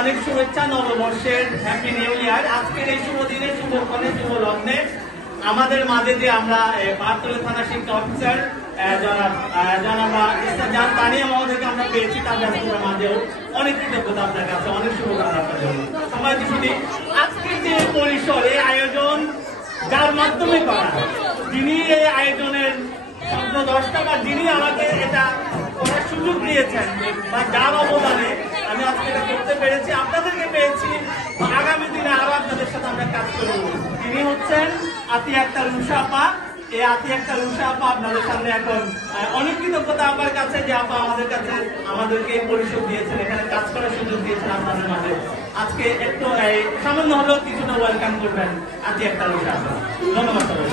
অনেক শুভেচ্ছা নববর্ষের হ্যাপি নিউ ইয়ার। আজকের এই শুভ দিনে শুভক্ষণে শুভ লগ্নে আমাদের মাঝে যে আমরা পাহাড়তলী থানা শিক্ষা অফিসার যার পানিয়া মহোদয়কে আমরা পেয়েছি, তার ব্যস্ততার মাঝেও অনেক কৃতজ্ঞতা আপনার কাছে, অনেক শুভকামনা আপনার জন্য। সম্মানিত শুনি, আজকের যে পরিসর, এই আয়োজন যার মাধ্যমে করা, যিনি এই আয়োজনের স্বপ্নদ্রষ্টা বা যিনি আমাকে এটা করার সুযোগ দিয়েছেন বা যার অবদানে আমি আজকে এটা করতে পেরেছি, আপনাদেরকে পেয়েছি, আগামী দিনে আরো আপনাদের সাথে আমরা কাজ করব। তিনি হচ্ছেন আতিয়া আক্তার রুষা আপা। এই আতিয়া আক্তার রুষা আপা আপনাদের সামনে এখন অনেক কৃতজ্ঞতা আপার কাছে যে আপা আমাদেরকে পরিষদ দিয়েছেন, এখানে কাজ করার সুযোগ দিয়েছেন আপনাদের মাঝে। আজকে একটু সামান্য হলেও কিছুটা ওয়েলকাম করবেন আতিয়া আক্তার রুষা আপা। ধন্যবাদ সবাই।